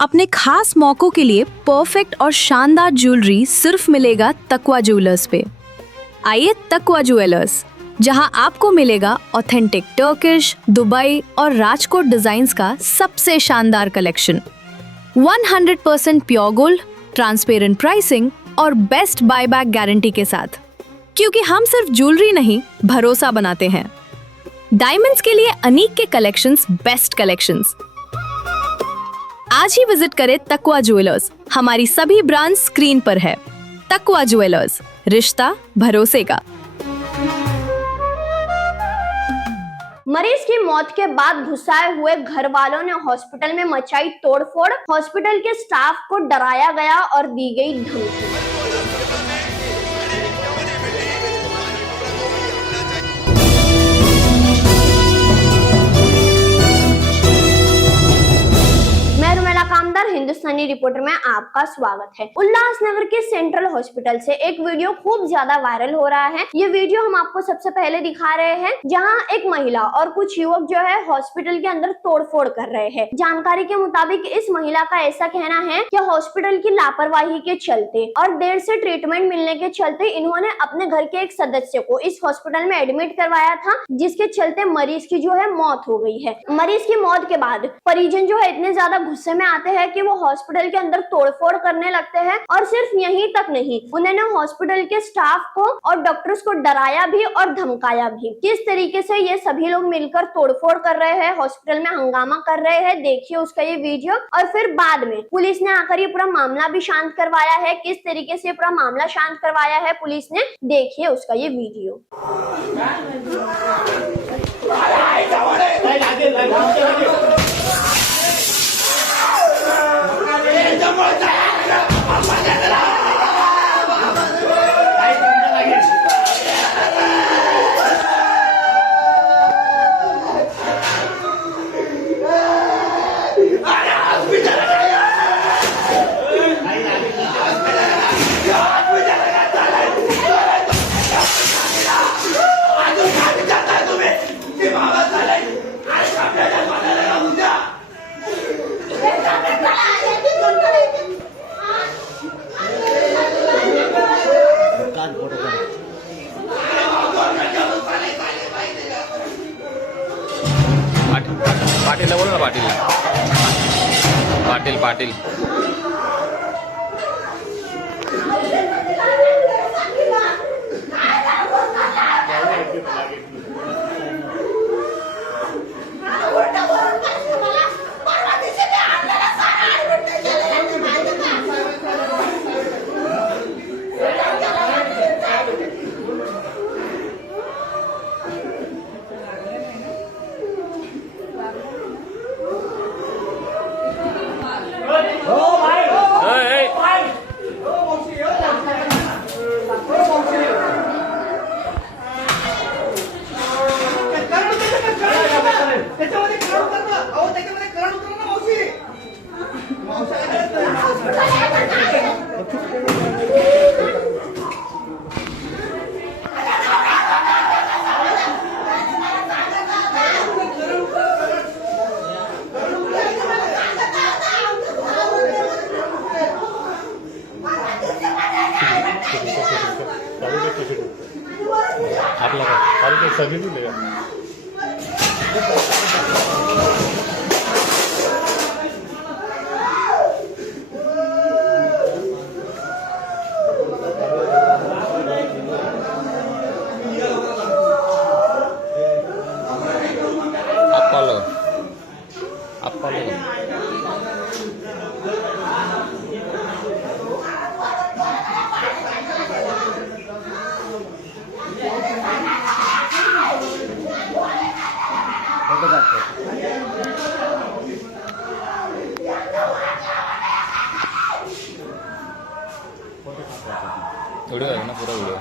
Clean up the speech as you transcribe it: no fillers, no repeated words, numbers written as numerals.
अपने खास मौकों के लिए परफेक्ट और शानदार ज्वेलरी सिर्फ मिलेगा तकवा ज्वेलर्स पे। आइए तकवा ज्वेलर्स, जहां आपको मिलेगा ऑथेंटिक टर्किश, दुबई और राजकोट डिजाइन्स का सबसे शानदार कलेक्शन। 100% प्योर गोल्ड, ट्रांसपेरेंट प्राइसिंग और बेस्ट बायबैक गारंटी के साथ, क्योंकि हम सिर्फ ज्वेलरी नहीं भरोसा बनाते हैं। डायमंड्स के लिए अनीक के कलेक्शंस बेस्ट कलेक्शंस। आज ही विजिट करें तकवा ज्वेलर्स। हमारी सभी ब्रांच स्क्रीन पर है। तकवा ज्वेलर्स, रिश्ता भरोसे का। मरीज की मौत के बाद गुस्साए हुए घर वालों ने हॉस्पिटल में मचाई तोड़फोड़। हॉस्पिटल के स्टाफ को डराया गया और दी गई धमकी। हिंदुस्तानी रिपोर्टर में आपका स्वागत है। उल्लासनगर के सेंट्रल हॉस्पिटल से एक वीडियो खूब ज्यादा वायरल हो रहा है। ये वीडियो हम आपको सबसे पहले दिखा रहे हैं, जहां एक महिला और कुछ युवक जो है हॉस्पिटल के अंदर तोड़फोड़ कर रहे हैं। जानकारी के मुताबिक इस महिला का ऐसा कहना है कि हॉस्पिटल की लापरवाही के चलते और देर से ट्रीटमेंट मिलने के चलते इन्होंने अपने घर के एक सदस्य को इस हॉस्पिटल में एडमिट करवाया था, जिसके चलते मरीज की जो है मौत हो गई है। मरीज की मौत के बाद परिजन जो है इतने ज्यादा गुस्से में आते हैं कि वो हॉस्पिटल के अंदर तोड़फोड़ करने लगते हैं। और सिर्फ यहीं तक नहीं, उन्होंने हॉस्पिटल के स्टाफ को और डॉक्टर्स को डराया भी और धमकाया भी। किस तरीके से ये सभी लोग मिलकर तोड़फोड़ कर रहे हैं, हॉस्पिटल में हंगामा कर रहे हैं, देखिए उसका ये वीडियो। और फिर बाद में पुलिस ने आकर ये पूरा मामला भी शांत करवाया है। किस तरीके से पूरा मामला शांत करवाया है पुलिस ने, देखिए उसका ये वीडियो। पाटील बोल ना, पाटील पाटील आप लगा सभी भी लेगा। आप वीडियो है ना, पूरा वीडियो।